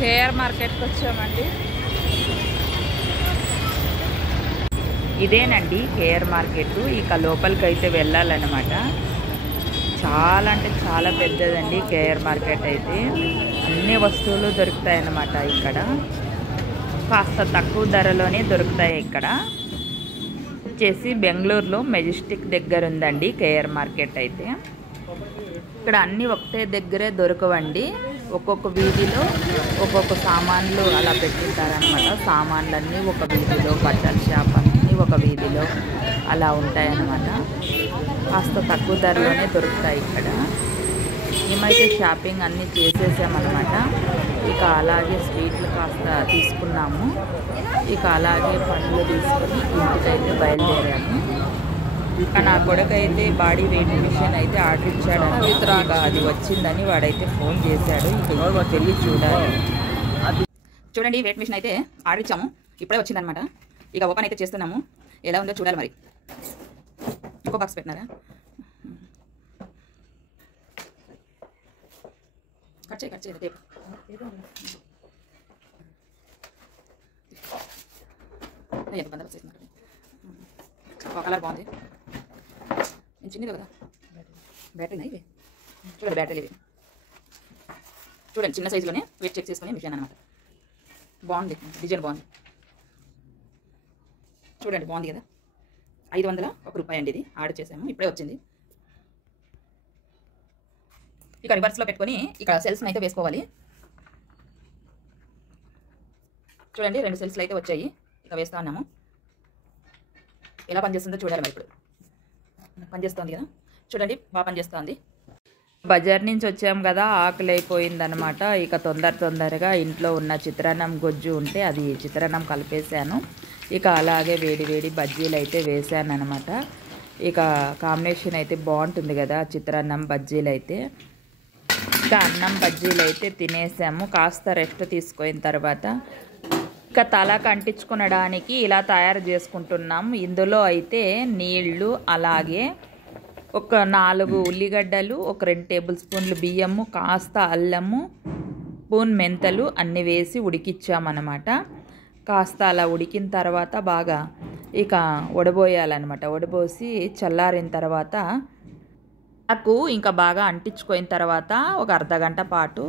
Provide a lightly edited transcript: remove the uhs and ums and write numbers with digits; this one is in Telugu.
కేఆర్ మార్కెట్కి వచ్చామండి. ఇదేనండి కేఆర్ మార్కెట్. ఇక లోపలికి అయితే వెళ్ళాలన్నమాట. చాలా అంటే చాలా పెద్దదండి కేఆర్ మార్కెట్ అయితే. అన్ని వస్తువులు దొరుకుతాయన్నమాట ఇక్కడ. కాస్త తక్కువ ధరలోనే దొరుకుతాయి ఇక్కడ. వచ్చేసి బెంగళూరులో మెజెస్టిక్ దగ్గర ఉందండి కేఆర్ మార్కెట్ అయితే. ఇక్కడ అన్నీ ఒకటే దగ్గరే దొరకవండి. ఒక్కొక్క వీధిలో ఒక్కొక్క సామాన్లు అలా పెట్టింటారనమాట. సామాన్లన్నీ ఒక వీధిలో, బట్టల షాప్ అన్నీ ఒక వీధిలో అలా ఉంటాయన్నమాట. కాస్త తక్కువ ధరలోనే దొరుకుతాయి ఇక్కడ. మేమైతే షాపింగ్ అన్నీ చేసేసామన్నమాట. ఇక అలాగే స్వీట్లు కాస్త తీసుకున్నాము. ఇక అలాగే పండ్లు తీసుకొని ఇంటికైతే బయలుదేరాము. ఇక నా కొడుకైతే బాడీ వెయిట్ మిషన్ అయితే ఆర్డర్ ఇచ్చాడని, ఇక అది వచ్చిందని వాడైతే ఫోన్ చేశాడు. ఇక తెలియ చూడాలి. చూడండి, వెయిట్ మిషన్ అయితే ఆర్డర్ ఇచ్చాము, ఇప్పుడే వచ్చిందనమాట. ఇక ఓపెన్ అయితే చేస్తున్నాము. ఎలా ఉందో చూడాలి. మరి ఇంకో బాక్స్ పెట్టినారా? కట్ చేయి టేప్. కలర్ బాగుంది. చిన్నది కదా బ్యాటరీనా ఇవి? చూడండి, బ్యాటరీలు ఇవి చూడండి. చిన్న సైజులోనే వెయిట్ చెక్ చేసుకునే మిషన్ అనమాట. బాగుంది, డిజైన్ బాగుంది. చూడండి, బాగుంది కదా. 501 రూపాయి అండి. ఇది ఆర్డర్ చేసాము, ఇప్పుడే వచ్చింది. ఇక రివర్స్లో పెట్టుకొని ఇక్కడ సెల్స్ని అయితే వేసుకోవాలి. చూడండి, 2 సెల్స్లు అయితే వచ్చాయి. ఇక వేస్తా ఉన్నాము. ఎలా పనిచేస్తుందో చూడాలి. మరి ఇప్పుడు పనిచేస్తుంది కదా, చూడండి, బాగా పనిచేస్తుంది. బజార్ నుంచి వచ్చాము కదా, ఆకలి అయిపోయిందనమాట. ఇక తొందరగా ఇంట్లో ఉన్న చిత్రాన్నం గొజ్జు ఉంటే అది చిత్రాన్నం కలిపేశాను. ఇక అలాగే వేడి బజ్జీలు అయితే వేసాను అనమాట. ఇక కాంబినేషన్ అయితే బాగుంటుంది కదా చిత్రాన్నం బజ్జీలు అయితే. ఇక అన్నం బజ్జీలు అయితే తినేసాము. కాస్త రెస్ట్ తీసుకున్న తర్వాత ఇక తలకు అంటించుకునడానికి ఇలా తయారు చేసుకుంటున్నాం. ఇందులో అయితే నీళ్లు, అలాగే ఒక 4 ఉల్లిగడ్డలు, ఒక 2 టేబుల్ స్పూన్లు బియ్యము, కాస్త అల్లము, స్పూన్ మెంతలు అన్నీ వేసి ఉడికిచ్చామన్నమాట. కాస్త అలా ఉడికిన తర్వాత బాగా ఇక వడబోయాలన్నమాట. వడబోసి చల్లారిన తర్వాత నాకు ఇంకా బాగా అంటించుకున్న తర్వాత ఒక అర్ధగంట పాటు